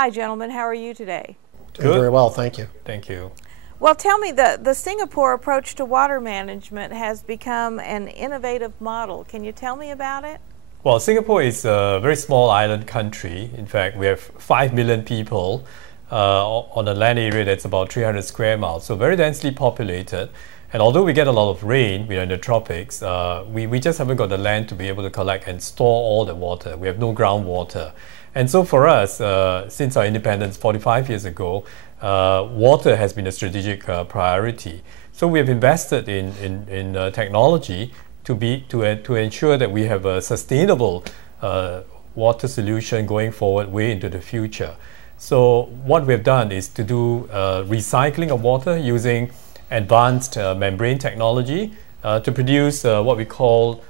Hi, gentlemen. How are you today? Doing very well, thank you. Thank you. Well, tell me, the Singapore approach to water management has become an innovative model. Can you tell me about it? Well, Singapore is a very small island country. In fact, we have 5 million people on a land area that's about 300 square miles, so very densely populated. And although we get a lot of rain, we are in the tropics, we just haven't got the land to be able to collect and store all the water. We have no groundwater. And so for us, since our independence 45 years ago, water has been a strategic priority. So we have invested in technology to ensure that we have a sustainable water solution going forward way into the future. So what we've done is to do recycling of water using advanced membrane technology to produce what we call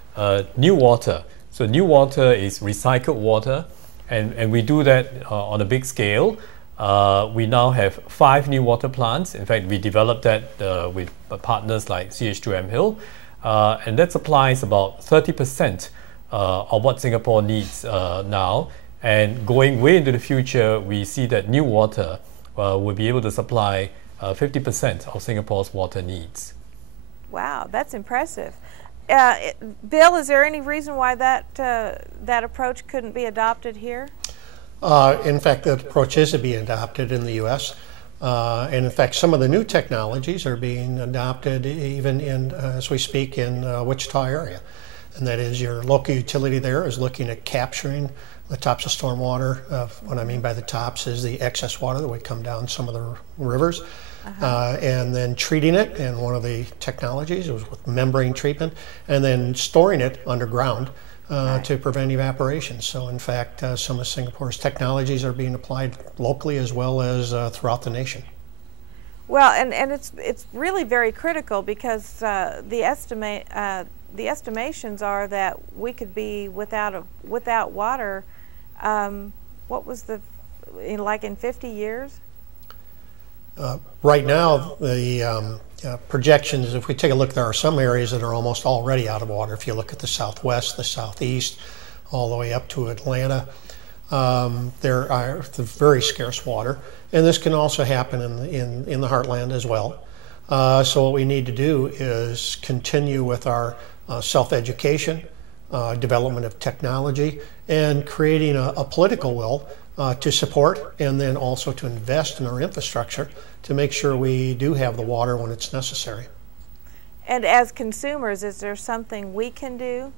new water. So new water is recycled water, and we do that on a big scale. We now have 5 new water plants. In fact, we developed that with partners like Kctu, and that supplies about 30% of what Singapore needs now. And going way into the future, we see that new water will be able to supply 50% of Singapore's water needs. Wow, that's impressive. Bill, is there any reason why that approach couldn't be adopted here? In fact, that approach is being adopted in the U.S. And in fact, some of the new technologies are being adopted even in, as we speak, in Wichita area. And that is, your local utility there is looking at capturing the tops of stormwater. What I mean by the tops is the excess water that would come down some of the rivers. And then treating it, and one of the technologies was with membrane treatment, and then storing it underground to prevent evaporation. So in fact, some of Singapore's technologies are being applied locally as well as throughout the nation. Well, and it's really very critical, because the estimations are that we could be without water. What was like in 50 years? Right now, the projections, if we take a look, there are some areas that are almost already out of water. If you look at the southwest, the southeast, all the way up to Atlanta, there are very scarce water. And this can also happen in the heartland as well. So what we need to do is continue with our self-education, development of technology, and creating a political will to support, and then also to invest in our infrastructure to make sure we do have the water when it's necessary. And as consumers, is there something we can do?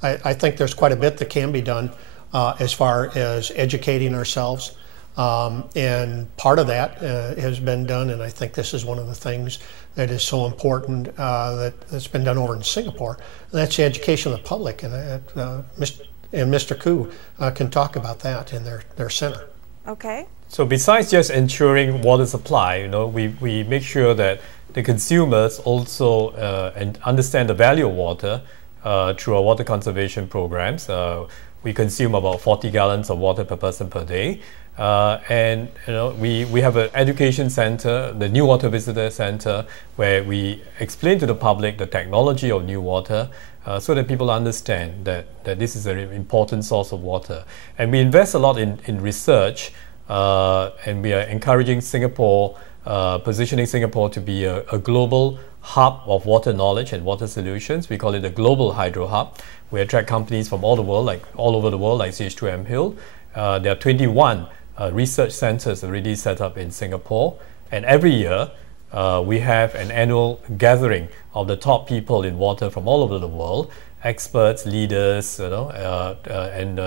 I think there's quite a bit that can be done as far as educating ourselves. And part of that has been done, and I think this is one of the things that is so important that's been done over in Singapore, and that's the education of the public. And Mr. Koo can talk about that in their center. Okay. So besides just ensuring water supply, we make sure that the consumers also understand the value of water through our water conservation programs. We consume about 40 gallons of water per person per day. And we have an education center, the New Water Visitor Center, where we explain to the public the technology of new water, so that people understand that this is an important source of water. And we invest a lot in research, and we are encouraging Singapore, positioning Singapore to be a global hub of water knowledge and water solutions. We call it a global hydro hub. We attract companies from all over the world, like Kctu. There are 21 research centers already set up in Singapore, and every year we have an annual gathering of the top people in water from all over the world, experts, leaders, and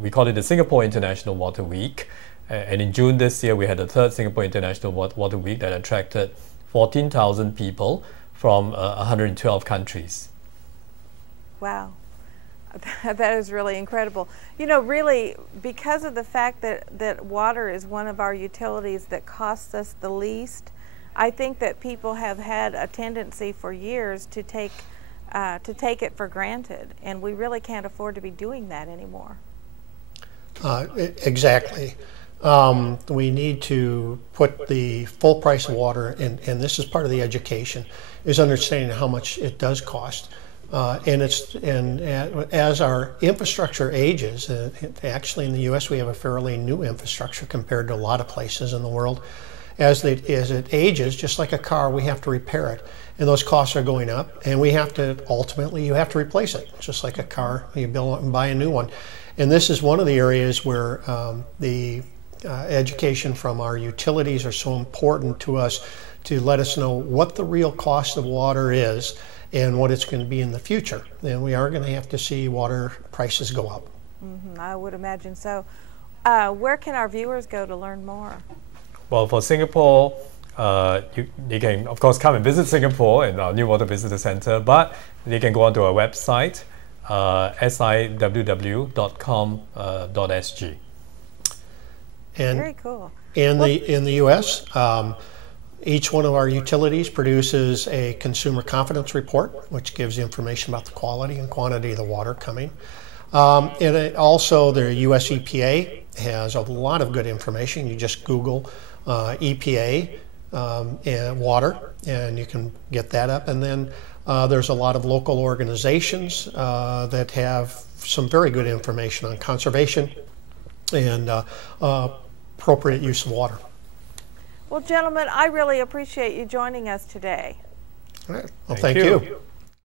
we call it the Singapore International Water Week. And in June this year, we had the 3rd Singapore International Water Week that attracted 14,000 people from 112 countries. Wow. That is really incredible. Really, because of the fact that water is one of our utilities that costs us the least, I think that people have had a tendency for years to take it for granted, and we really can't afford to be doing that anymore. Exactly. We need to put the full price of water, and this is part of the education, is understanding how much it does cost. And as our infrastructure ages, actually in the U.S. we have a fairly new infrastructure compared to a lot of places in the world. As it ages, just like a car, we have to repair it, and those costs are going up. And we have to ultimately replace it, just like a car. You build and buy a new one, and this is one of the areas where the education from our utilities are so important to us to let us know what the real cost of water is and what it's going to be in the future. And we are going to have to see water prices go up. I would imagine so. Where can our viewers go to learn more? Well, for Singapore, you can, of course, come and visit Singapore in our Newater Visitor Center, but you can go onto our website, siww.com.sg. Very cool. In the U.S., each one of our utilities produces a consumer confidence report, which gives information about the quality and quantity of the water coming. And also, the U.S. EPA has a lot of good information. You just Google EPA and water, and you can get that up. And then there's a lot of local organizations that have some very good information on conservation and appropriate use of water. Well, gentlemen, I really appreciate you joining us today. All right. Well, thank you.